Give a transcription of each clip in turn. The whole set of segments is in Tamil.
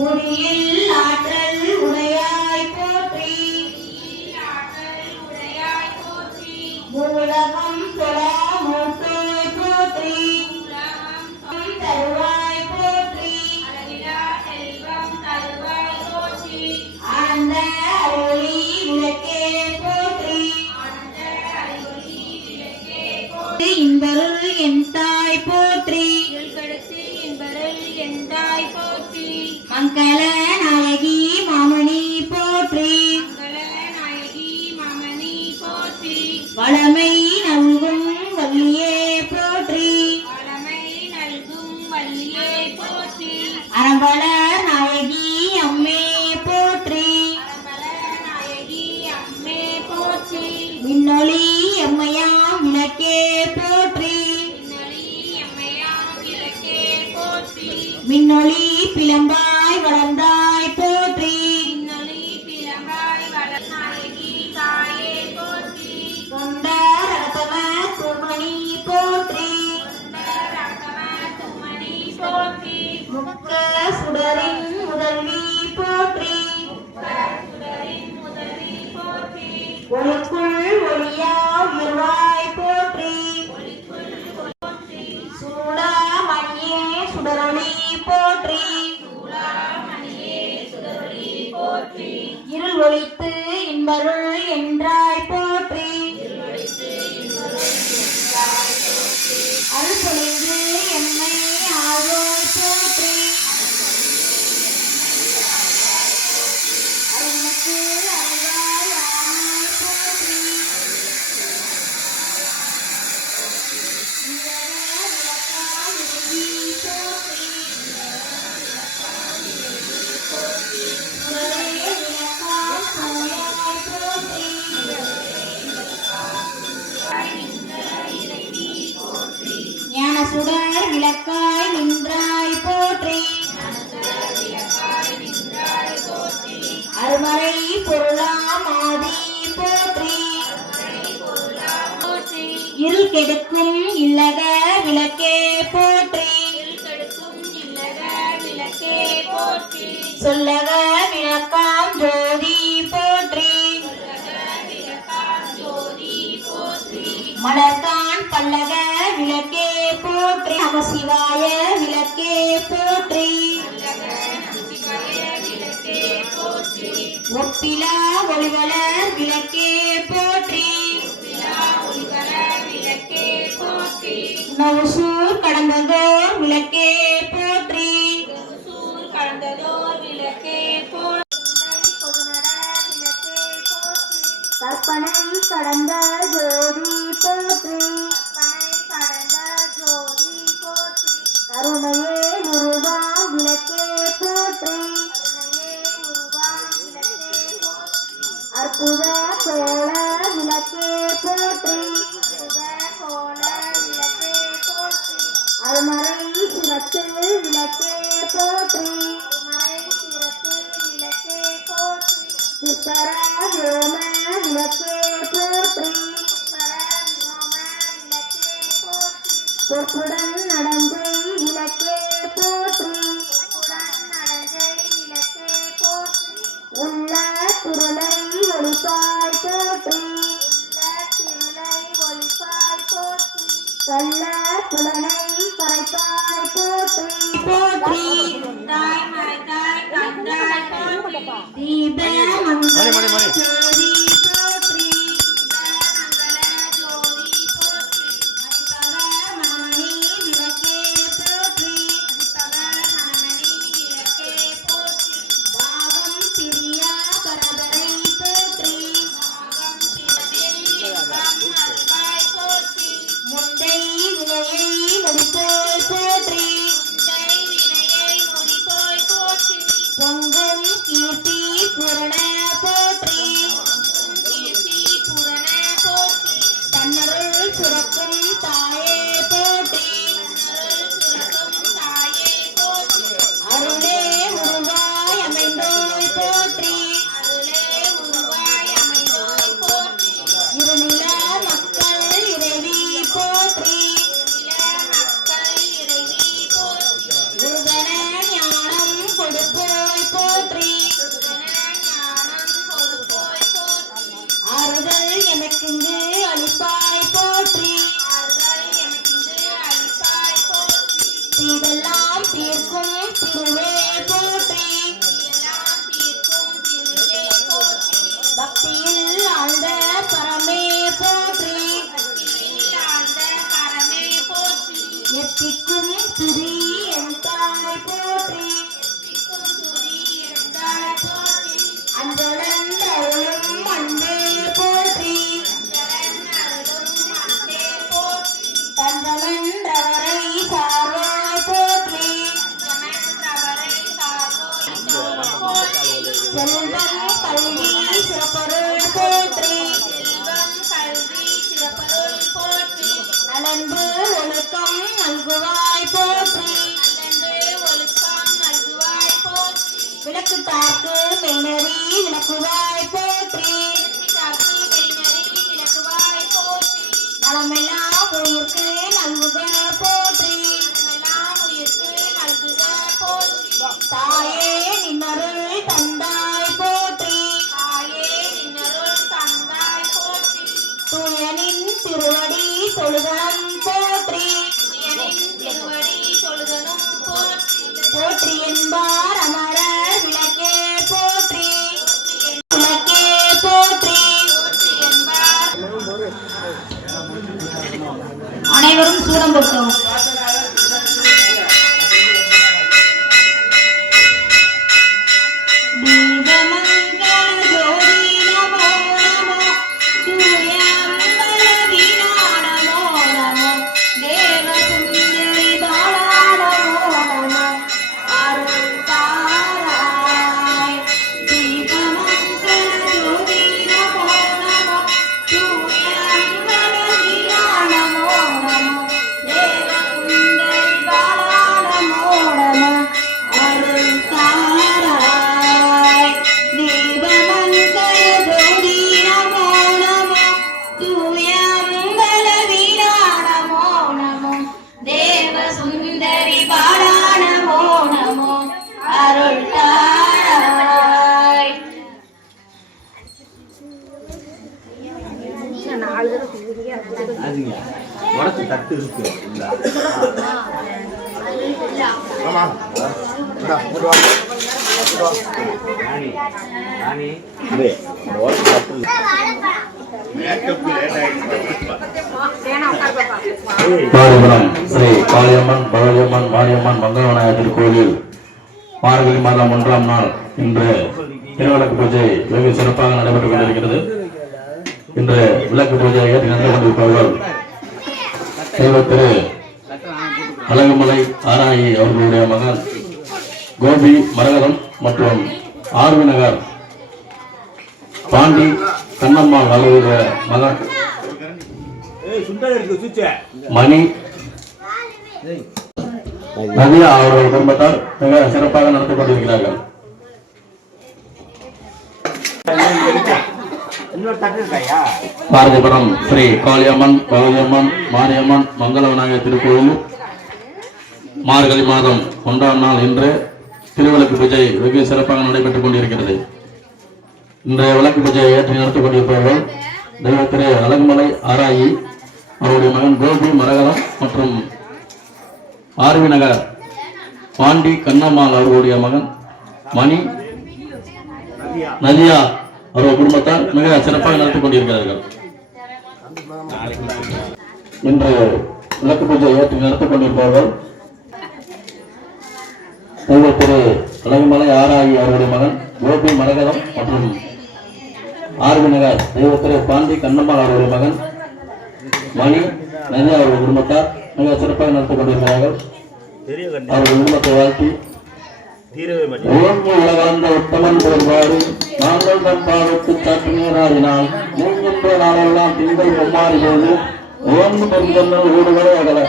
முடியில் ஆற்றல் உடையாய் போற்றி மூலகம் தொழா மூத்தோய் போற்றி தருவாய் போற்றி ஆனந்த அருளி விளக்கே போற்றி இன்பருள் என் தாய் போற்றி மங்கள நாயகி மாமணி போற்றி வளமை நல்கும் வள்ளியே போற்றி அரம்பல நாயகி அம்மே போற்றி விண்ணொளி எம்மையாம் விளக்கே போற்றி மின்னொளி பிளம்பாய் வளர்ந்தாய் போற்றி கொண்டார் ரகதம துமணி போற்றி முக்க சுடரின் முதல்வி போற்றி ஒளிக்குள் ஒளியா உயர்வாய் போற்றி சூடாமணியே சுடரொளி போற்றி இருள் ஒளித்து இன்பருள் என்றாய் போற்றி அருள் பொழிந்து எம்மை ஆழ்வோய் போற்றி அருளுக்கு அருளாய் ஆனாய் போற்றி விளக்காய் இறைவி போற்றி முதலே விளக்காய் சூழாய் போற்றி ஞான சுடர் விளக்காய் நின்றாய் போற்றி அருமறை பொருளாம் ஆதி போற்றி இருள் கெடுக்கும் இல்லக விளக்கே போற்றி சொல்லக விளக்காம் ஜோதி போற்றி மலர்கான் பல்லக விளக்கே போற்றி நமசிவாய விளக்கே போற்றி ஒப்பிலா ஒளிவளர் விளக்கே போற்றி நவசூர் கடந்ததோர் விளக்கே போற்றி கற்பனை கடந்த ஜோதி போற்றி கருணையே முருகா விளக்கே போற்றி அற்புத கோல விளக்கே போற்றி அருமறை சிரத்து விளக்கே போற்றி சிற்பர வியோம விளக்கே போற்றி பொற்புடன் நடந்தை விளக்கே போற்றி உள்ள திருளை ஒளிப்பாய் போற்றி கள்ள புலனை கரைப்பாய் போற்றி போற்றி தீப மங்கள ஜோதி போற்றி மணமணி விளக்கே போற்றி பாவம் பிரியா பரதரை போற்றி முண்டை வினையை முடிப்போய் போற்றி பொங்கும் கீர்த்தி புரண போற்றி இதெல்லாம் தீர்க்கும் திருவே போற்றி பக்தியில் ஆழ்ந்த பரமே போற்றி எத்திக்கும் துதி என் தாய் போற்றி அஞ்சலன் அருளும் அன்பே போற்றி தந்தமென்றவரை சார்வாய் போற்றி செல்வம் கல்வி சிறப்பொருள் போற்றி நலன்பு ஒழுக்கம் நல்குவாய் போற்றி விளக்கு தாக்கு மெய்நெறி விளக்குவாய் போற்றி நலமெல்லாம் உயிர்க்கு நல்குக போற்றி தாயே நின்னருள் தந்தாய் போற்றி தூயனின் திருவடி தொழுதனம் போற்றி போற்றி என்பார் அமரர் விளக்கே போற்றி விளக்கே போற்றி அனைவரும் சூடம் கொடுத்தோம். உடச்சு தட்டு இருக்கு ஸ்ரீ காளியம்மன் பகவதியம்மன் மாரியம்மன் மங்களவநாயகர் திருக்கோயிலில் மார்கழி மாதம் 1ஆம் நாள் இன்று திருவிளக்கு பூஜை வெகு சிறப்பாக நடைபெற்றுக் கொண்டிருக்கிறது. இன்று விளக்கு பூஜையை ஏற்றி நடந்து கொண்டிருப்பவர்கள் தெய்வ திரு அழகுமலை ஆராயி அவர்களுடைய மகன் கோபி மரகதம் மற்றும் ஆர்வி நகர் பாண்டி கண்ணம்மாள் அவர்களுடைய மகன் மணி நதியா அவர்கள் குடும்பத்தார் மிக சிறப்பாக நடத்தி கொண்டிருக்கிறார்கள். பாரதிபுரம் ஸ்ரீ காளியம்மன் பகவதியம்மன் மாரியம்மன் மங்களவநாயகர் திருக்கோயில் மார்கழி மாதம் 1ஆம் நாள் இன்று திருவிளக்கு பூஜை வெகு சிறப்பாக நடைபெற்றுக் கொண்டிருக்கிறது. இன்றைய விளக்கு பூஜையை ஏற்றி நடத்திக் கொண்டிருப்பவர்கள் தெய்வ திரு அழகுமலை ஆராயி அவருடைய மகன் கோபி மரகதம் மற்றும் ஆர்வி நகர் பாண்டி கண்ணம்மாள் அவர்களுடைய மகன் மணி நதியா அவர்கள் குடும்பத்தார் மிக சிறப்பாக நடத்திக் கொண்டிருக்கிறார்கள். இன்று விளக்கு பூஜை ஏற்றி நடத்திக் கொண்டிருப்பவர்கள் தெய்வ திரு அழகுமலை ஆராயி அவருடைய மகன் கோபி மரகதம் மற்றும் ஆர்வி நகர் தெய்வ திரு பாண்டி கண்ணம்மாள் அவருடைய மகன் மணி நதியா அவர்கள் குடும்பத்தார் மிக சிறப்பாக நடத்திக் கொண்டிருக்கிறார்கள். அவர்கள் குடும்பத்தை வாழ்த்தி உலகாந்த உத்தமன் போர்வாறு நாங்கள் தம் பாவத்து சற்று நீராடினால் மூங்கின்ற நாளெல்லாம் திங்கள் பொம்மாறி போது ஓர்ந்து பெருந்தன்னல் ஊடுகளை அகல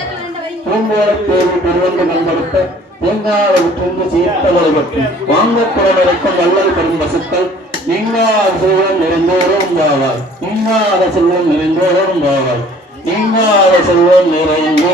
பூங்கோலை தேர்வு பெருவென்று கண்படுத்த தேங்காய் விற்றிருந்து சீர்த்த வழிபட்டு வாங்கப் புறவரைக்கும் வள்ளல் பெரும் பசுக்கள் நீங்காத செல்வம் நிறைந்தோரும் பாவாய் நீங்காத செல்வம் நிறைந்தோரும் பாவாய் நீங்காத செல்வம் நிறைந்து